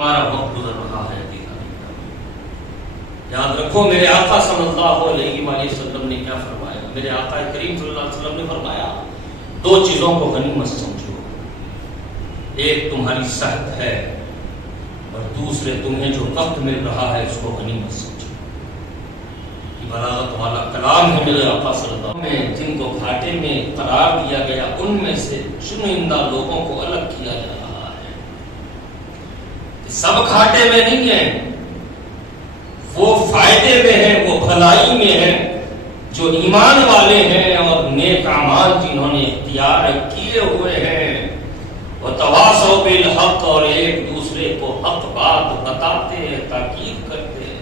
ہمارا وقت گزر رہا ہے. یاد رکھو میرے آقا صلی اللہ علیہ وآلہ وسلم نے کیا فرمایا. میرے آقا کریم صلی اللہ علیہ وسلم نے فرمایا دو چیزوں کو غنیمت سمجھو. ایک تمہاری صحت ہے اور دوسرے تمہیں جو وقت مل رہا ہے اس کو غنیمت سمجھو. یہ بلاغت والا کلام ہے میرے آقا صلی اللہ علیہ وسلم. جن کو گھاٹے میں قرار دیا گیا ان میں سے چنندہ لوگوں کو الگ کیا جا رہا ہے. سب گھاٹے میں نہیں ہیں، وہ فائدے میں ہیں، وہ بھلائی میں ہیں جو ایمان والے ہیں اور نیک اعمال جنہوں نے اختیار کیے ہوئے ہیں. وتواصوا بالحق، اور ایک دوسرے کو حق بات بتاتے ہیں، تاکید کرتے ہیں.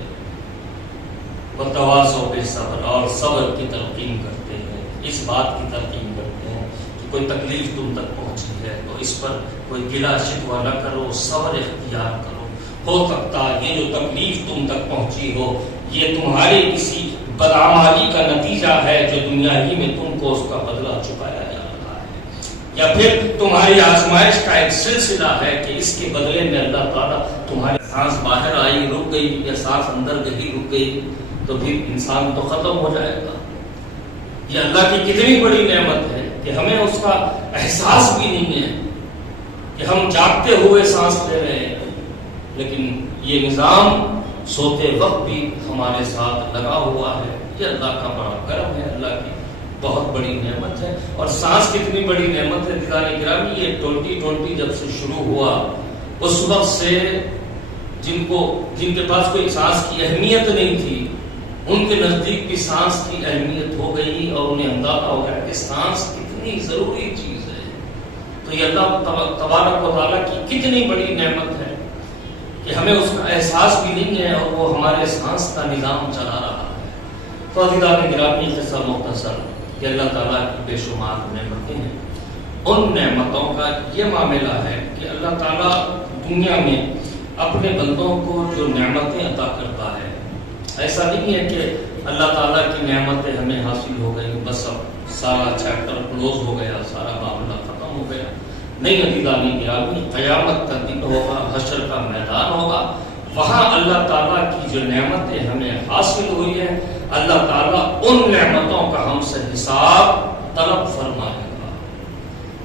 وتواصوا بالصبر، اور صبر کی تلقین کرتے ہیں. اس بات کی تلقین کرتے ہیں کہ کوئی تکلیف تم تک پہنچی ہے تو اس پر کوئی گلہ شکوہ نہ کرو، صبر اختیار کرو. ہو سکتا یہ جو تکلیف تم تک پہنچی ہو یہ تمہارے کسی بدعمالی کا نتیجہ ہے جو دنیا ہی میں تم کو اس کا بدلہ چکایا جا رہا ہے، یا پھر تمہاری آزمائش کا ایک سلسلہ ہے کہ اس کے بدلے میں اللہ تعالیٰ تمہاری سانس باہر آئی رک گئی یا سانس اندر گئی رک گئی تو پھر انسان تو ختم ہو جائے گا. یہ اللہ کی کتنی بڑی نعمت ہے کہ ہمیں اس کا احساس بھی نہیں ہے کہ ہم جاگتے ہوئے سانس لے رہے ہیں، لیکن یہ نظام سوتے وقت بھی ہمارے ساتھ لگا ہوا ہے. یہ اللہ کا بڑا کرم ہے، اللہ کی بہت بڑی نعمت ہے. اور سانس کتنی بڑی نعمت ہے دیدار گرامی. یہ 2020 جب سے شروع ہوا اس وقت سے جن کے پاس کوئی سانس کی اہمیت نہیں تھی ان کے نزدیک بھی سانس کی اہمیت ہو گئی اور انہیں اندازہ ہو گیا کہ سانس کتنی ضروری چیز ہے. تو یہ اللہ تبارک و تعالیٰ کی کتنی بڑی نعمت ہے کہ ہمیں اس کا احساس بھی نہیں ہے اور وہ ہمارے سانس کا نظام چلا رہا ہے. تو عزیزان گرامی قصہ مختصر کہ اللہ تعالیٰ کی بے شمار نعمتیں ہیں. ان نعمتوں کا یہ معاملہ ہے کہ اللہ تعالیٰ دنیا میں اپنے بندوں کو جو نعمتیں عطا کرتا ہے ایسا نہیں ہے کہ اللہ تعالیٰ کی نعمتیں ہمیں حاصل ہو گئی بس اب سارا چیپٹر کلوز ہو گیا، سارا معاملہ ختم ہو گیا. نہیں عزیزان گرامی، قیامت کا دن ہوگا، حشر کا میدان ہوگا، وہاں اللہ تعالیٰ کی جو نعمتیں ہمیں حاصل ہوئی ہیں اللہ تعالیٰ ان نعمتوں کا ہم سے حساب طلب فرمائے گا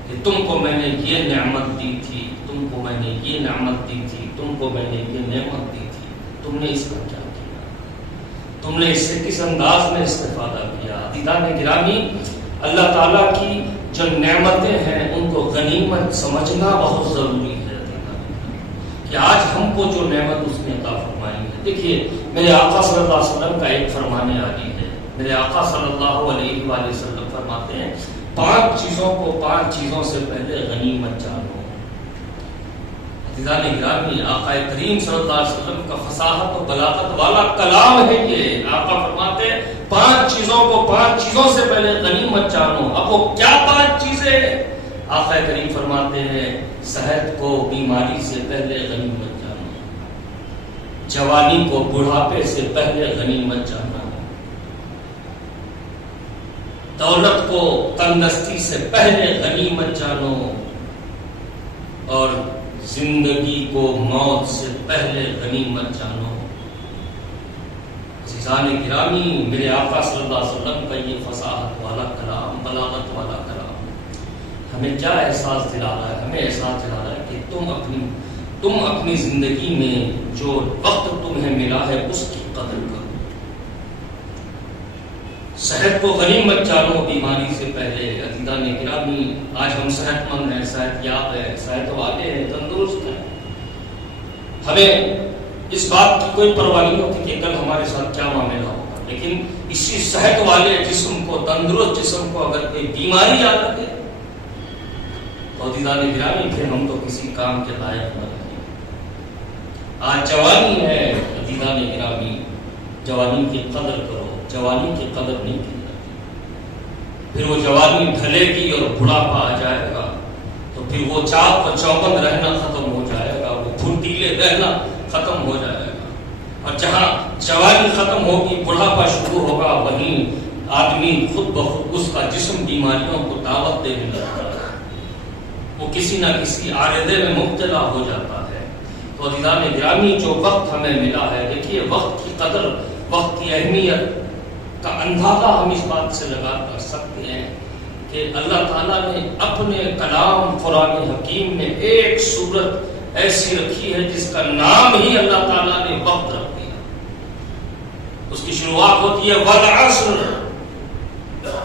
کہ تم کو میں نے یہ نعمت دی تھی، تم کو میں نے یہ نعمت دی تھی، تم کو میں نے یہ نعمت دی تھی، تم نے اس کا کیا کیا، تم نے اس سے کس انداز میں استفادہ کیا. عزیزان گرامی، اللہ تعالیٰ کی جو نعمتیں ہیں ان کو غنیمت سمجھنا بہت ضروری ہے کہ آج ہم کو جو نعمت اس نے عطا فرمائی ہے. دیکھیے میرے آقا صلی اللہ علیہ وسلم کا ایک فرمان عالی ہے. میرے آقا صلی اللہ علیہ وآلہ وسلم فرماتے ہیں 5 چیزوں کو 5 چیزوں سے پہلے غنیمت جانو. عزیزان گرامی، آقا کریم صلی اللہ علیہ وسلم کا فصاحت و بلاغت والا کلام ہے یہ. آقا فرماتے ہیں 5 چیزوں کو 5 چیزوں سے پہلے غنیمت جانو. اب وہ کیا 5 چیزیں؟ آقا کریم فرماتے ہیں صحت کو بیماری سے پہلے غنیمت جانو، جوانی کو بڑھاپے سے پہلے غنیمت جانو، دولت کو تندرستی سے پہلے غنیمت جانو، اور زندگی کو موت سے پہلے غنیمت جانو. عزیزان گرامی، میرے آقا صلی اللہ علیہ وسلم کا یہ فصاحت والا کلام، بلاغت والا کلام ہمیں کیا احساس دلا رہا ہے؟ ہمیں احساس دلا رہا ہے کہ تم اپنی زندگی میں جو وقت تمہیں ملا ہے اس کی قدر کرو. صحت کو غنیمت جانو بیماری سے پہلے. عزیزان گرامی، آج ہم صحت مند ہیں، صحت یاب ہیں، صحت والے ہیں، تندرست ہیں. ہمیں اس بات کی کوئی پرواہ نہیں ہوتی کہ کل ہمارے ساتھ کیا معاملہ ہوگا، لیکن اسی صحت والے جسم کو، تندرست جسم کو اگر کوئی بیماری آ لگے تو عزیزان گرامی پھر ہم تو کسی کام کے لائق نہ رہیں. آج جوانی ہے عزیزان گرامی، جوانی کی قدر کرو. جوانی کی قدر نہیں کی جاتی. پھر وہ جوانی ڈھلے گی اور بڑھاپا آ جائے گا تو پھر وہ چاق و چوبند رہنا ختم ہو جائے گا، وہ پھرتیلے رہنا ختم ہو جائے گا. اور جہاں جوانی ختم ہوگی بڑھاپا شروع ہوگا وہیں آدمی خود بخود اس کا جسم بیماریوں کو دعوت دینے لگتا ہے، وہ کسی نہ کسی عارضے میں مبتلا ہو جاتا ہے. تو تو عزیزان گرامی جو وقت ہمیں ملا ہے، دیکھیے وقت کی قدر، وقت کی اہمیت کا اندازہ ہم اس بات سے لگا کر سکتے ہیں کہ اللہ تعالیٰ نے اپنے کلام قرآن حکیم میں ایک سورت ایسی رکھی ہے جس کا نام ہی اللہ تعالیٰ نے وقت رکھ دیا. اس کی شروعات ہوتی ہے والعصر.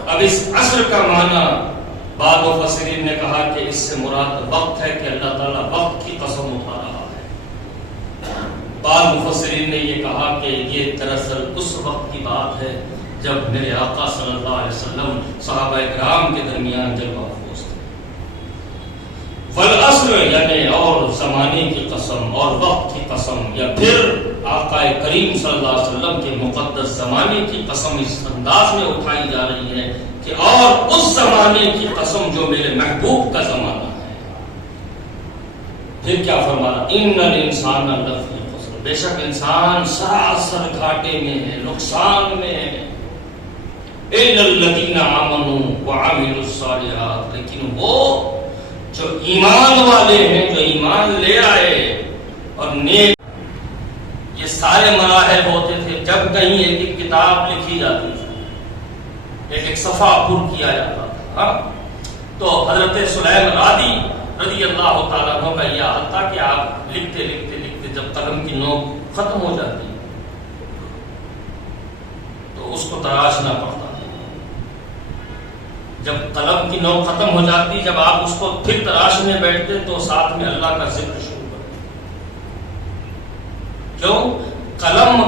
اب اس عصر کا معنی بعض مفسرین نے کہا کہ اس سے مراد وقت ہے کہ اللہ تعالیٰ وقت کی قسم اٹھا رہا ہے. بعض مفسرین نے یہ کہا کہ یہ دراصل اس وقت کی بات ہے جب میرے آقا صلی اللہ علیہ وسلم صحابہ کرام کے درمیان جلوہ افروز تھے. والعصر یعنی اور زمانے کی قسم اور وقت کی قسم، یا پھر آقا کریم صلی اللہ علیہ وسلم کے مقدس زمانے کی قسم اس انداز میں اٹھائی جا رہی ہے کہ اور اس زمانے کی قسم جو میرے محبوب کا زمانہ ہے. پھر کیا فرمایا؟ ان الانسان لفی خسر. بے شک انسان سراسر گھاٹے میں ہے، نقصان میں ہے. الا الذین آمنوا وعملوا الصالحات. لیکن وہ جو ایمان والے ہیں، جو ایمان لے آئے اور نیک. یہ سارے مراحل ہوتے تھے جب کہیں ایک ایک کتاب لکھی جاتی تھی، ایک ایک صفحہ پر کیا جاتا تھا. تو حضرت سلیم رادی رضی اللہ تعالیٰ عنہ کا یہ حال تھا کہ آپ لکھتے لکھتے لکھتے جب قلم کی نوک ختم ہو جاتی تو اس کو تراشنا پڑتا. جب قلم کی نوک ختم ہو جاتی، جب آپ اس کو پھر تراشنے بیٹھتے تو ساتھ میں اللہ کا ذکر شروع کرتے. کیوں؟ قلم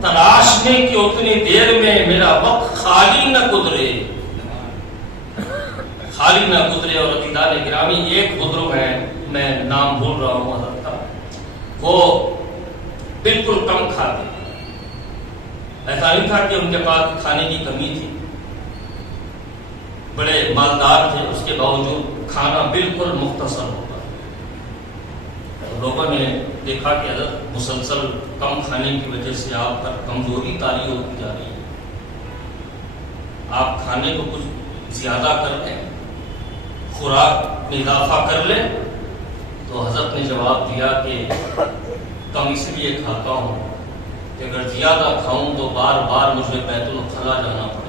تراشنے کی اتنی دیر میں میرا وقت خالی نہ گزرے، خالی نہ گزرے. اور عزیزان گرامی ایک بزرگ ہیں، میں نام بھول رہا ہوں حضرت کا، وہ بالکل کم کھاتے. ایسا نہیں تھا کہ ان کے پاس کھانے کی کمی تھی، بڑے مالدار تھے، اس کے باوجود کھانا بالکل مختصر ہوتا. لوگوں نے دیکھا کہ حضرت مسلسل کم کھانے کی وجہ سے آپ پر کمزوری طاری ہوتی جا رہی ہے، آپ کھانے کو کچھ زیادہ کر لیں، خوراک میں اضافہ کر لیں. تو حضرت نے جواب دیا کہ کم اس لیے کھاتا ہوں کہ اگر زیادہ کھاؤں تو بار بار مجھے بیت الخلا جانا پڑے.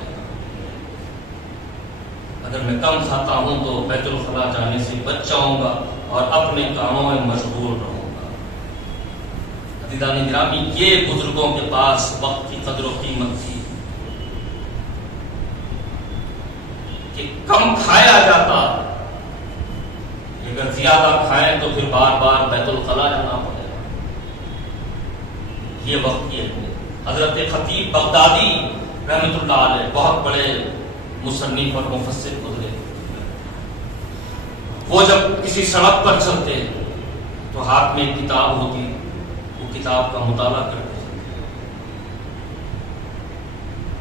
اگر میں کم کھاتا ہوں تو بیت الخلا جانے سے بچ جاؤں گا اور اپنے کاموں میں مشغول رہوں گا. عزیزان گرامی یہ بزرگوں کے پاس وقت کی قدر و قیمت تھی کہ کم کھایا جاتا، اگر زیادہ کھائیں تو پھر بار بار بیت الخلا جانا پڑے گا. یہ وقت کی اہمیت. حضرت خطیب بغدادی رحمۃ اللہ علیہ بہت بڑے مصنف اور مفسر گزرے. وہ جب کسی سڑک پر چلتے تو ہاتھ میں ایک کتاب ہوتی، وہ کتاب کا مطالعہ کرتے.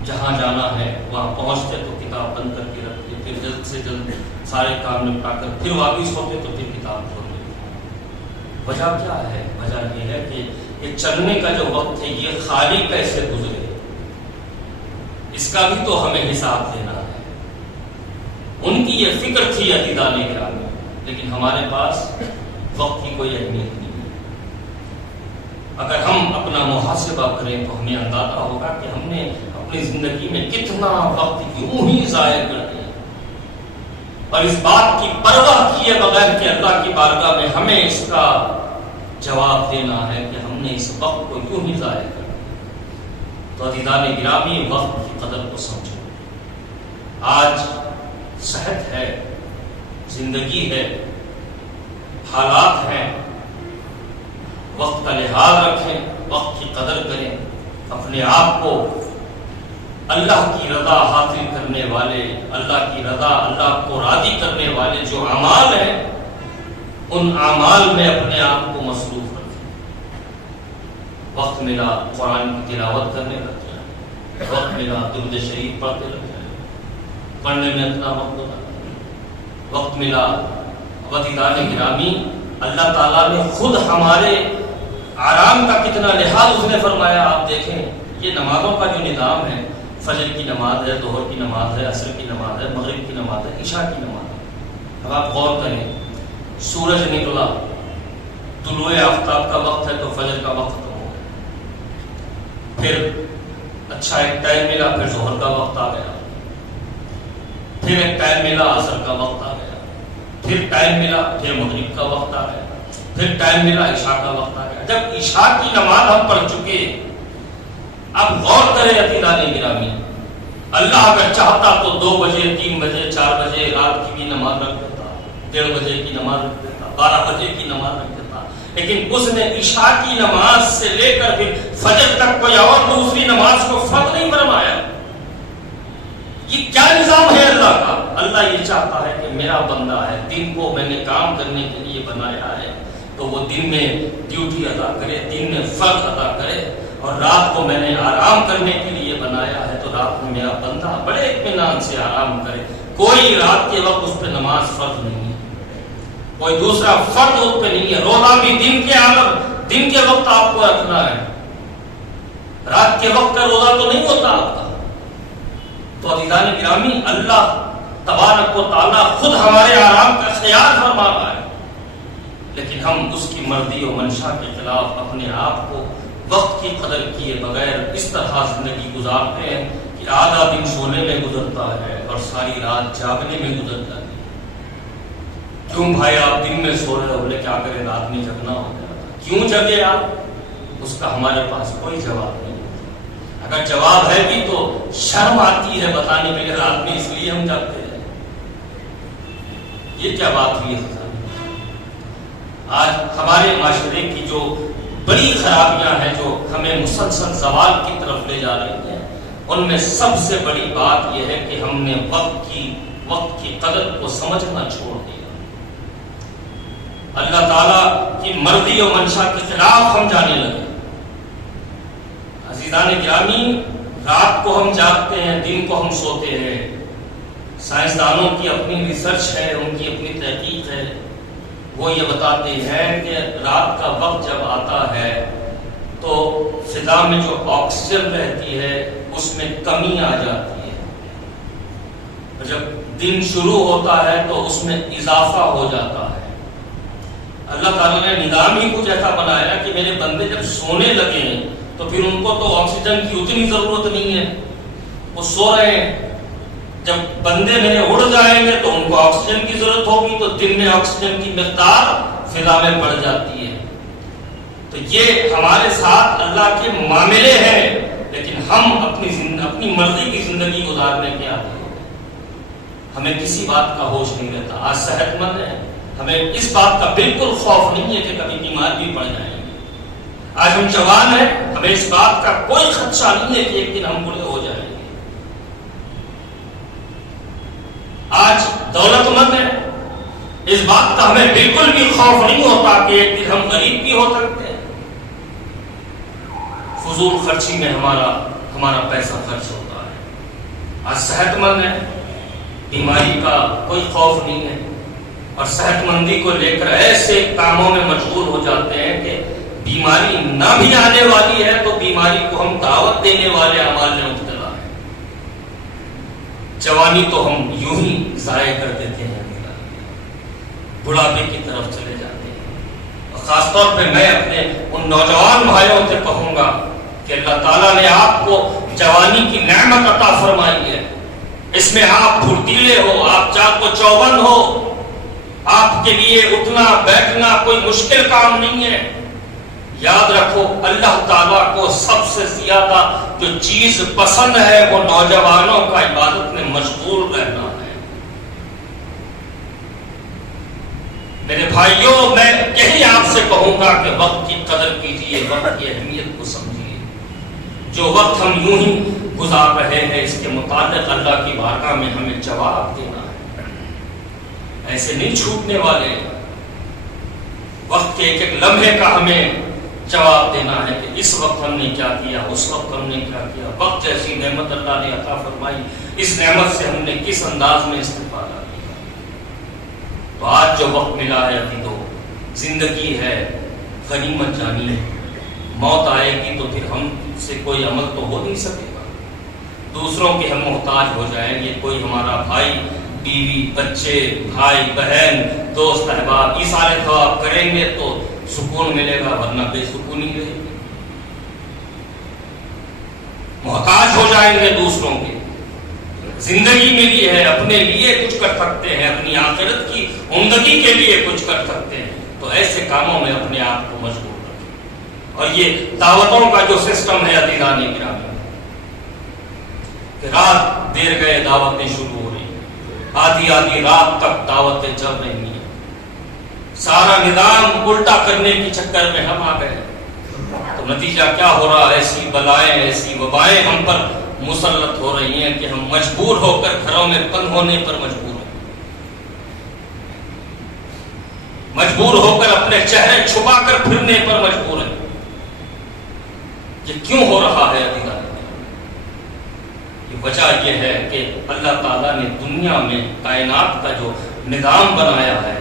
جہاں جانا ہے وہاں پہنچتے تو کتاب بند کر کے رکھتے، پھر جلد سے جلد سارے کام نپٹا کر پھر واپس ہوتے تو پھر کتاب کھولتے. وجہ کیا ہے؟ وجہ یہ ہے کہ یہ چلنے کا جو وقت ہے یہ خالی کیسے گزرے، اس کا بھی تو ہمیں حساب دینا ہے. ان کی یہ فکر تھی عزیزان گرامی، لیکن ہمارے پاس وقت کی کوئی اہمیت نہیں ہے. اگر ہم اپنا محاسبہ کریں تو ہمیں اندازہ ہوگا کہ ہم نے اپنی زندگی میں کتنا وقت یوں ہی ضائع کر دیا، اور اس بات کی پرواہ کیے بغیر کہ اللہ کی بارگاہ میں ہمیں اس کا جواب دینا ہے کہ ہم نے اس وقت کو یوں ہی ضائع کر دیا. تو عزیزان گرامی وقت کی قدر کو سمجھو. آج صحت ہے، زندگی ہے، حالات ہیں، وقت کا لحاظ رکھیں، وقت کی قدر کریں. اپنے آپ کو اللہ کی رضا حاصل کرنے والے، اللہ کی رضا، اللہ کو راضی کرنے والے جو اعمال ہیں ان اعمال میں اپنے آپ کو مصروف رکھیں. وقت ملا قرآن کی تلاوت کرنے لگ جائیں، وقت ملا درود شریف پڑھتے لگ جائیں، پڑھنے میں اپنا وقت ہوتا. وقت ملا عزیزان گرامی اللہ تعالیٰ نے خود ہمارے آرام کا کتنا لحاظ اس نے فرمایا. آپ دیکھیں یہ نمازوں کا جو نظام ہے، فجر کی نماز ہے، ظہر کی نماز ہے، عصر کی نماز ہے، مغرب کی نماز ہے، عشاء کی نماز ہے. اب آپ غور کریں، سورج نکلا طلوع آفتاب کا وقت ہے تو فجر کا وقت ختم ہو گیا، پھر اچھا ایک ٹائم ملا، پھر ظہر کا وقت آ گیا، پھر ایک ٹائم ملا، عصر کا وقت آ گیا، پھر ٹائم ملا، پھر مغرب کا وقت آ گیا، پھر ٹائم ملا، عشاء کا وقت آ گیا۔ جب عشاء کی نماز ہم پڑھ چکے، اب غور کریں عزیزان گرامی، اللہ اگر چاہتا تو 2 بجے 3 بجے 4 بجے رات کی بھی نماز رکھ دیتا، 1:30 بجے کی نماز رکھ دیتا، 12 بجے کی نماز رکھ دیتا، لیکن اس نے عشاء کی نماز سے لے کر پھر فجر تک کوئی اور دوسری نماز کو فرض نہیں فرمایا۔ یہ کیا نظام ہے اللہ کا؟ اللہ یہ چاہتا ہے کہ میرا بندہ ہے، دن کو میں نے کام کرنے کے لیے بنایا ہے تو وہ دن میں ڈیوٹی ادا کرے، دن میں فرض ادا کرے، اور رات کو میں نے آرام کرنے کے لیے بنایا ہے تو رات میں میرا بندہ بڑے اطمینان سے آرام کرے۔ کوئی رات کے وقت اس پہ نماز فرض نہیں ہے، کوئی دوسرا فرض اس پہ نہیں ہے۔ روزہ بھی دن کے وقت آپ کو رکھنا ہے، رات کے وقت کا روزہ تو نہیں ہوتا آپ کا۔ تو عزیزان گرامی، اللہ تبارک و تعالیٰ خود ہمارے آرام کا خیال فرما رہا ہے، لیکن ہم اس کی مرضی و منشا کے خلاف اپنے آپ کو وقت کی قدر کیے بغیر اس طرح زندگی گزارتے ہیں کہ آدھا دن سونے میں گزرتا ہے اور ساری رات جاگنے میں گزر جاتی ہے۔ کیوں بھائی آپ دن میں سو رہے ہو؟ بولے کیا کریں، رات میں جگنا ہو گیا تھا۔ کیوں جگے آپ؟ اس کا ہمارے پاس کوئی جواب نہیں ہوتا۔ اگر جواب ہے بھی تو شرم آتی ہے بتانے کے لیے، رات میں اس لیے ہم جاگتے ہیں۔ یہ کیا بات ہوئی ہے؟ آج ہمارے معاشرے کی جو بڑی خرابیاں ہیں جو ہمیں مسلسل زوال کی طرف لے جا رہی ہیں، ان میں سب سے بڑی بات یہ ہے کہ ہم نے وقت کی قدر کو سمجھنا چھوڑ دیا۔ اللہ تعالیٰ کی مرضی و منشا کے خلاف ہم جانے لگے۔ عزیزان گرامی، رات کو ہم جاگتے ہیں، دن کو ہم سوتے ہیں۔ سائنسدانوں کی اپنی ریسرچ ہے، ان کی اپنی تحقیق ہے، وہ یہ بتاتے ہیں کہ رات کا وقت جب آتا ہے تو فضا میں جو آکسیجن رہتی ہے اس میں کمی آ جاتی ہے، اور جب دن شروع ہوتا ہے تو اس میں اضافہ ہو جاتا ہے۔ اللہ تعالیٰ نے نظام ہی کچھ ایسا بنایا کہ میرے بندے جب سونے لگے تو پھر ان کو تو آکسیجن کی اتنی ضرورت نہیں ہے، وہ سو رہے ہیں۔ جب بندے میرے اڑ جائیں گے تو ان کو آکسیجن کی ضرورت ہوگی، تو دن میں آکسیجن کی مقدار فضا میں بڑھ جاتی ہے۔ تو یہ ہمارے ساتھ اللہ کے معاملے ہیں، لیکن ہم اپنی مرضی کی زندگی گزارنے کے عادی ہو گئے۔ ہمیں کسی بات کا ہوش نہیں رہتا۔ آج صحت مند ہے، ہمیں اس بات کا بالکل خوف نہیں ہے کہ کبھی بیمار بھی پڑ جائیں گے۔ آج ہم جوان ہیں، ہمیں اس بات کا کوئی خدشہ نہیں ہے کہ ایک دن ہم بوڑھے ہو جائیں گے۔ آج دولت مند ہے، اس بات کا ہمیں بالکل بھی خوف نہیں ہوتا کہ ایک دن ہم غریب بھی ہو سکتے ہیں۔ فضول خرچی میں ہمارا پیسہ خرچ ہوتا ہے۔ آج صحت مند ہے، بیماری کا کوئی خوف نہیں ہے، اور صحت مندی کو لے کر ایسے کاموں میں مشغول ہو جاتے ہیں کہ بیماری نہ بھی آنے والی ہے تو بیماری کو ہم دعوت دینے والے اعمال میں مبتلا ہیں۔ جوانی تو ہم یوں ہی ضائع کر دیتے ہیں، بڑھاپے کی طرف چلے جاتے ہیں۔ اور خاص طور پہ میں اپنے ان نوجوان بھائیوں سے کہوں گا کہ اللہ تعالیٰ نے آپ کو جوانی کی نعمت عطا فرمائی ہے، اس میں آپ پھرتیلے ہو، آپ چاق و چوبند ہو، آپ کے لیے اٹھنا بیٹھنا کوئی مشکل کام نہیں ہے۔ یاد رکھو، اللہ تعالیٰ کو سب سے زیادہ جو چیز پسند ہے وہ نوجوانوں کا عبادت میں مشغول رہنا ہے۔ میرے بھائیوں، میں یہی آپ سے کہوں گا کہ وقت کی قدر کیجیے، وقت کی اہمیت کو سمجھیے۔ جو وقت ہم یوں ہی گزار رہے ہیں اس کے متعلق اللہ کی بارگاہ میں ہمیں جواب دینا ہے، ایسے نہیں چھوٹنے والے۔ وقت کے ایک ایک لمحے کا ہمیں جواب دینا ہے کہ اس وقت ہم نے کیا کیا، اس وقت ہم نے کیا کیا۔ وقت جیسی نعمت اللہ نے عطا فرمائی، اس نعمت سے ہم نے کس انداز میں استفادہ کیا۔ تو آج جو وقت ملا ہے ابھی تو زندگی ہے، غنیمت جانی ہے۔ موت آئے گی تو پھر ہم سے کوئی عمل تو ہو نہیں سکے گا، دوسروں کے ہم محتاج ہو جائیں گے۔ کوئی ہمارا بھائی بیوی بچے بھائی بہن دوست احباب یہ سارے خواب کریں گے تو سکون ملے گا، ورنہ بے سکونی رہے گی، محتاج ہو جائیں گے دوسروں کے۔ زندگی ملی ہے، اپنے لیے کچھ کر سکتے ہیں، اپنی آخرت کی عمدگی کے لیے کچھ کر سکتے ہیں، تو ایسے کاموں میں اپنے آپ کو مشغول رکھیں۔ اور یہ دعوتوں کا جو سسٹم ہے عزیزان گرامی، کہ رات دیر گئے دعوتیں شروع ہو رہی ہیں، آدھی آدھی رات تک دعوتیں چل رہی ہیں، سارا نظام الٹا کرنے کے چکر میں ہم آ گئے، تو نتیجہ کیا ہو رہا؟ ایسی بلائیں، ایسی وبائیں ہم پر مسلط ہو رہی ہیں کہ ہم مجبور ہو کر گھروں میں بند ہونے پر مجبور ہیں، مجبور ہو کر اپنے چہرے چھپا کر پھرنے پر مجبور ہیں۔ یہ کیوں ہو رہا ہے عزیزان؟ یہ وجہ یہ ہے کہ اللہ تعالیٰ نے دنیا میں کائنات کا جو نظام بنایا ہے،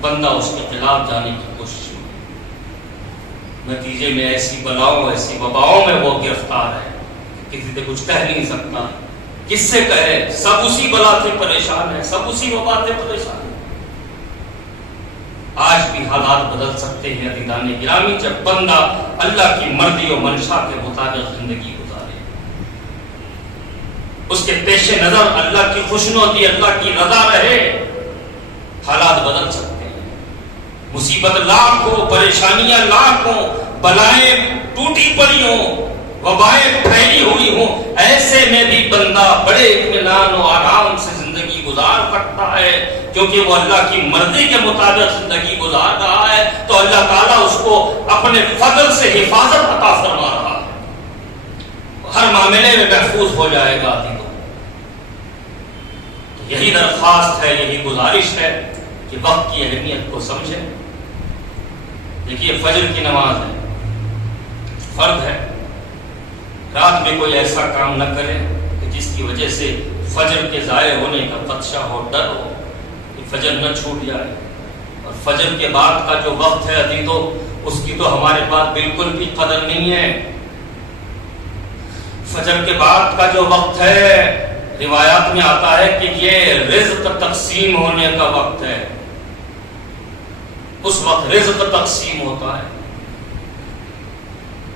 بندہ اس کے خلاف جانے کی کوشش میں، نتیجے میں ایسی بلاؤں، ایسی وباؤں میں وہ گرفتار ہے، کسی سے کچھ کہہ نہیں سکتا، کس سے کہے؟ سب اسی بلا سے پریشان ہے، سب اسی وبا سے پریشان ہے۔ آج بھی حالات بدل سکتے ہیں عزیزان گرامی، جب بندہ اللہ کی مرضی و منشا کے مطابق زندگی گزارے، اس کے پیش نظر اللہ کی خوشنودی، اللہ کی رضا رہے، حالات بدل سکتے ہیں۔ مصیبت لاکھ ہو، پریشانیاں لاکھ ہوں، بلائیں ٹوٹی پڑی ہوں، وبائیں پھیلی ہوئی ہوں، ایسے میں بھی بندہ بڑے اطمینان و آرام سے زندگی گزار سکتا ہے، کیونکہ وہ اللہ کی مرضی کے مطابق زندگی گزار رہا ہے، تو اللہ تعالیٰ اس کو اپنے فضل سے حفاظت عطا فرما رہا ہے، ہر معاملے میں محفوظ ہو جائے گا۔ تو یہی درخواست ہے، یہی گزارش ہے کہ وقت کی اہمیت کو سمجھیں۔ دیکھیے فجر کی نماز ہے، فرض ہے، رات میں کوئی ایسا کام نہ کرے کہ جس کی وجہ سے فجر کے ضائع ہونے کا خدشہ ہو، ڈر ہو کہ فجر نہ چھوٹ جائے۔ اور فجر کے بعد کا جو وقت ہے عزیزو، اس کی تو ہمارے پاس بالکل بھی قدر نہیں ہے۔ فجر کے بعد کا جو وقت ہے، روایات میں آتا ہے کہ یہ رزق تقسیم ہونے کا وقت ہے، اس وقت رزق تقسیم ہوتا ہے،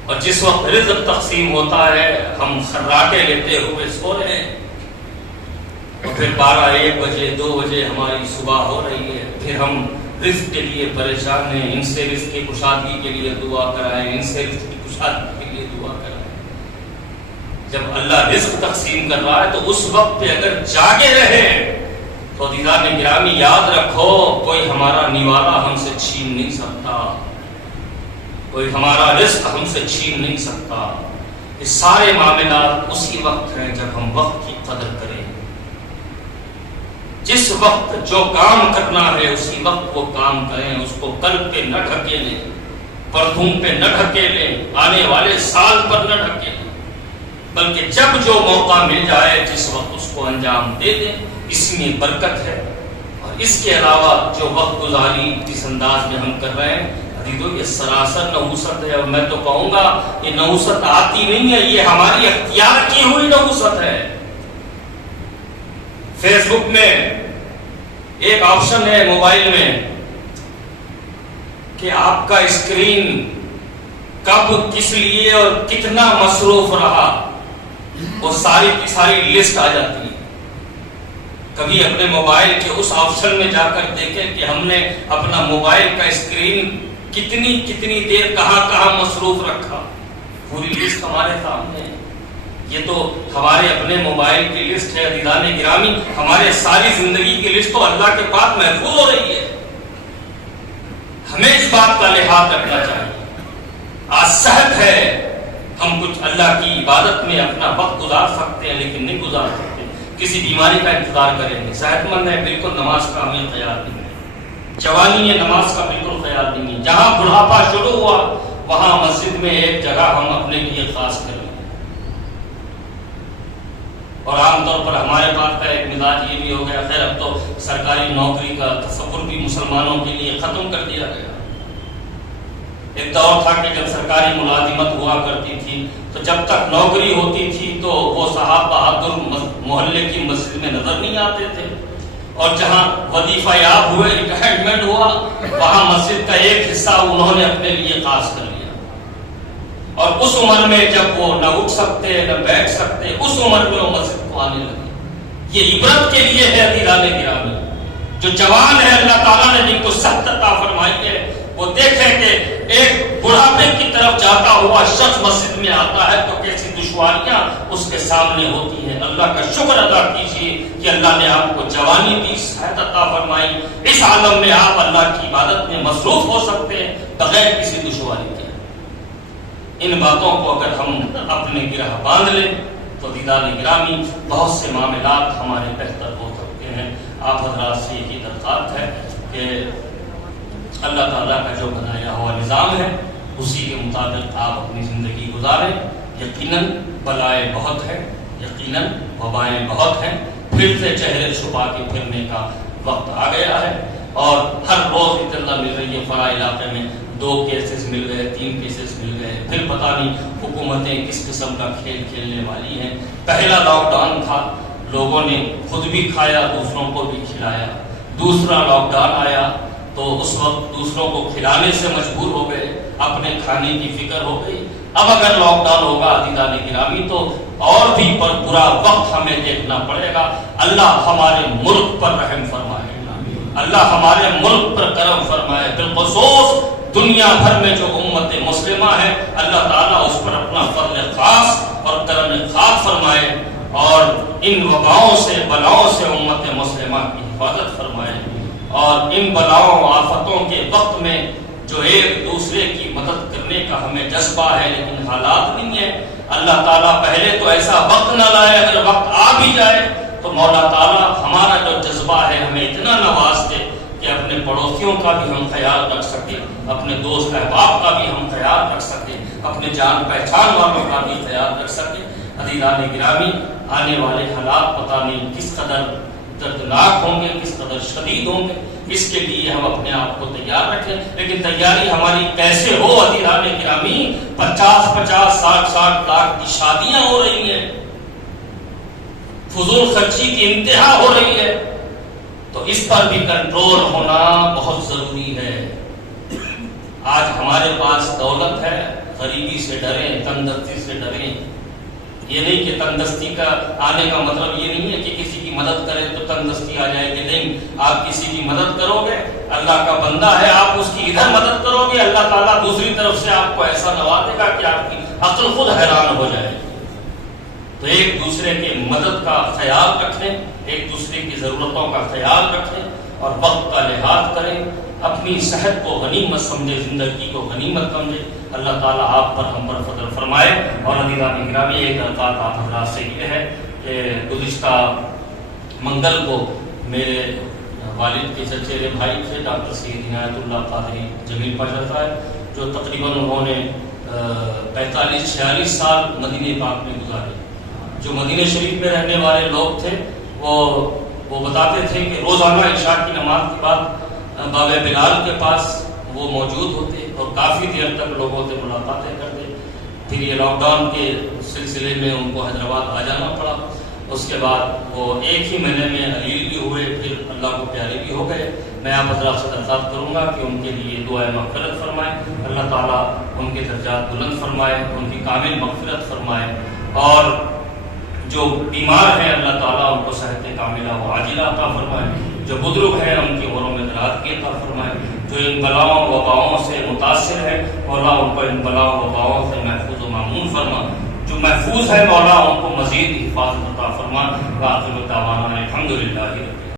اور جس وقت رزق تقسیم ہوتا ہے ہم خراٹے لیتے ہوئے سو رہے ہیں، اور پھر 12-1 بجے 2 بجے ہماری صبح ہو رہی ہے، پھر ہم رزق کے لیے پریشان ہیں، ان سے رزق کی کشادگی کے لیے دعا کرائیں، ان سے رزق کی کشادگی کے لیے دعا کرائیں۔ جب اللہ رزق تقسیم کر رہا ہے تو اس وقت پہ اگر جاگے رہے تو عزیزان گرامی یاد رکھو، کوئی ہمارا نوالا ہم سے چھین نہیں سکتا، کوئی ہمارا رزق ہم سے چھین نہیں سکتا۔ یہ سارے معاملات اسی وقت ہیں جب ہم وقت کی قدر کریں، جس وقت جو کام کرنا ہے اسی وقت وہ کام کریں، اس کو قلب پہ نہ ڈھکیلیں، پرتھوم پہ نہ ڈھکیلیں، آنے والے سال پر نہ ڈھکیلیں، بلکہ جب جو موقع مل جائے جس وقت اس کو انجام دے دیں، اس میں برکت ہے۔ اور اس کے علاوہ جو وقت گزاری جس انداز میں ہم کر رہے ہیں عزیزو، یہ سراسر نحوست ہے، اور میں تو کہوں گا یہ نحوست آتی نہیں ہے، یہ ہماری اختیار کی ہوئی نحوست ہے۔ فیس بک میں ایک آپشن ہے موبائل میں کہ آپ کا اسکرین کب کس لیے اور کتنا مصروف رہا، وہ ساری کی ساری لسٹ آ جاتی ہے۔ کبھی اپنے موبائل کے اس آپشن میں جا کر دیکھیں کہ ہم نے اپنا موبائل کا اسکرین کتنی دیر کہاں مصروف رکھا، پوری لسٹ ہمارے سامنے ہے۔ یہ تو ہمارے اپنے موبائل کی لسٹ ہے عزیزان گرامی، ہمارے ساری زندگی کی لسٹ تو اللہ کے پاس محفوظ ہو رہی ہے۔ ہمیں اس بات کا لحاظ رکھنا چاہیے۔ آج صحت ہے، ہم کچھ اللہ کی عبادت میں اپنا وقت گزار سکتے ہیں لیکن نہیں گزار سکتے، کسی بیماری کا انتظار کریں گے۔ صحت مند ہے، بالکل نماز کا ہمیں خیال نہیں ہے، جوانی ہے، نماز کا بالکل خیال نہیں ہے۔ جہاں بڑھاپا شروع ہوا وہاں مسجد میں ایک جگہ ہم اپنے لیے خاص کریں۔ اور عام طور پر ہمارے پاس کا ایک مزاج یہ بھی ہو گیا، خیر اب تو سرکاری نوکری کا تصور بھی مسلمانوں کے لیے ختم کر دیا گیا۔ ایک دور تھا کہ جب سرکاری ملازمت ہوا کرتی تھی تو جب تک نوکری ہوتی تھی تو وہ صاحب بہادر محلے کی مسجد میں نظر نہیں آتے تھے، اور جہاں وظیفہ یاب ہوئے، ریٹائرمنٹ ہوا، وہاں مسجد کا ایک حصہ انہوں نے اپنے لیے خاص کر لیا، اور اس عمر میں جب وہ نہ اٹھ سکتے نہ بیٹھ سکتے، اس عمر میں وہ مسجد کو آنے لگے۔ یہ عبرت کے لیے ہے عزیزان گرامی۔ جو جوان ہے اللہ تعالیٰ نے جن کو صحت عطا فرمائی ہے، وہ دیکھیں کہ ایک بڑھاپے کی طرف جاتا ہوا شخص مسجد میں آتا ہے تو کیسی دشواریاں اس کے سامنے ہوتی ہیں۔ اللہ کا شکر ادا کیجیے کہ اللہ نے آپ کو جوانی دی، صحت عطا فرمائی، اس عالم میں آپ اللہ کی عبادت میں مصروف ہو سکتے ہیں بغیر کسی دشواری کے۔ ان باتوں کو اگر ہم اپنے گرہ باندھ لیں تو دیدان گرامی بہت سے معاملات ہمارے بہتر ہو سکتے ہیں۔ آپ حضرات سے یہی درخواست ہے کہ اللہ تعالیٰ کا جو بنایا ہوا نظام ہے اسی کے مطابق آپ اپنی زندگی گزاریں۔ یقیناً بلائیں بہت ہیں، یقیناً وبائیں بہت ہیں، پھر سے چہرے چھپا کے پھرنے کا وقت آ گیا ہے، اور ہر روز اطلاع مل رہی ہے فلاں علاقے میں 2 کیسز مل گئے، 3 کیسز مل گئے، پھر پتہ نہیں حکومتیں کس قسم کا کھیل کھیلنے والی ہیں۔ پہلا لاک ڈاؤن تھا، لوگوں نے خود بھی کھایا، دوسروں کو بھی کھلایا۔ دوسرا لاک ڈاؤن آیا تو اس وقت دوسروں کو کھلانے سے مجبور ہو گئے، اپنے کھانے کی فکر ہو گئی۔ اب اگر لاک ڈاؤن ہوگا عزیزان گرامی تو اور بھی برا وقت ہمیں دیکھنا پڑے گا۔ اللہ ہمارے ملک پر رحم فرمائے، اللہ ہمارے ملک پر کرم فرمائے، بالخصوص دنیا بھر میں جو امت مسلمہ ہے اللہ تعالیٰ اس پر اپنا فضل خاص اور کرم خاص فرمائے، اور ان وباؤں سے بلاؤں سے امت مسلمہ کی حفاظت فرمائے، اور ان بلاؤں آفتوں کے وقت میں جو ایک دوسرے کی مدد کرنے کا ہمیں جذبہ ہے لیکن حالات نہیں ہے، اللہ تعالیٰ پہلے تو ایسا وقت نہ لائے، اگر وقت آ بھی جائے تو مولا تعالیٰ ہمارا جو جذبہ ہے ہمیں اتنا نواز دے کہ اپنے پڑوسیوں کا بھی ہم خیال رکھ سکیں، اپنے دوست احباب کا بھی ہم خیال رکھ سکیں، اپنے جان پہچان والوں کا بھی خیال رکھ سکیں۔ عزیزان گرامی آنے والے حالات پتہ نہیں کس قدر دردناک ہوں گے، کس قدر شدید ہوں گے، اس کے لیے ہم اپنے آپ کو تیار رکھیں، لیکن تیاری ہماری کیسے ہو عزیزان گرامی؟ 50-50 60 لاکھ کی شادیاں ہو رہی ہیں، فضول خرچی کی انتہا ہو رہی ہے، تو اس پر بھی کنٹرول ہونا بہت ضروری ہے۔ آج ہمارے پاس دولت ہے، غریبی سے ڈریں، تندرستی سے ڈریں۔ یہ نہیں کہ تندرستی کا آنے کا مطلب یہ نہیں ہے کہ کسی کی مدد کریں تو تندرستی آ جائے گی، نہیں، آپ کسی کی مدد کرو گے، اللہ کا بندہ ہے، آپ اس کی ادھر مدد کرو گے، اللہ تعالیٰ دوسری طرف سے آپ کو ایسا نوازے گا کہ آپ کی عقل خود حیران ہو جائے گی۔ تو ایک دوسرے کی مدد کا خیال رکھیں، ایک دوسرے کی ضرورتوں کا خیال رکھیں، اور وقت کا لحاظ کریں، اپنی صحت کو غنیمت سمجھے، زندگی کو غنیمت سمجھے۔ اللہ تعالیٰ آپ پر ہم پر فضل فرمائے۔ اور عزیزان گرامی ایک درخواست آپ حضرات سے یہ ہے کہ گزشتہ منگل کو میرے والد کے چچیرے بھائی تھے ڈاکٹر سید عنایت اللہ قادری جمیل پاشا صاحب، جو تقریباً انہوں نے 45-46 سال مدینہ پاک میں گزارے۔ جو مدینہ شریف میں رہنے والے لوگ تھے وہ بتاتے تھے کہ روزانہ عشاء کی نماز کے بعد باب بلال کے پاس وہ موجود ہوتے اور کافی دیر تک لوگوں سے ملاقاتیں کرتے۔ پھر یہ لاک ڈاؤن کے سلسلے میں ان کو حیدرآباد آ جانا پڑا، اس کے بعد وہ ایک ہی مہینے میں علیل بھی ہوئے، پھر اللہ کو پیارے بھی ہو گئے۔ میں آپ حضرات سے درخواست کروں گا کہ ان کے لیے دعائے مغفرت فرمائیں، اللہ تعالیٰ ان کے درجات بلند فرمائے، ان کی کامل مغفرت فرمائے، اور جو بیمار ہیں اللہ تعالیٰ ان کو صحت کاملہ و عاجلہ عطا فرمائے، جو بزرگ ہیں ان کی عمروں میں دراز کی عطا فرمائے، جو ان بلاؤں وباؤں سے متاثر ہے مولا ان کو ان بلاؤں وباؤں سے محفوظ و مامون فرما، جو محفوظ ہے مولا ان کو مزید حفاظت عطا فرما۔ وآخر دعوانا الحمدللہ۔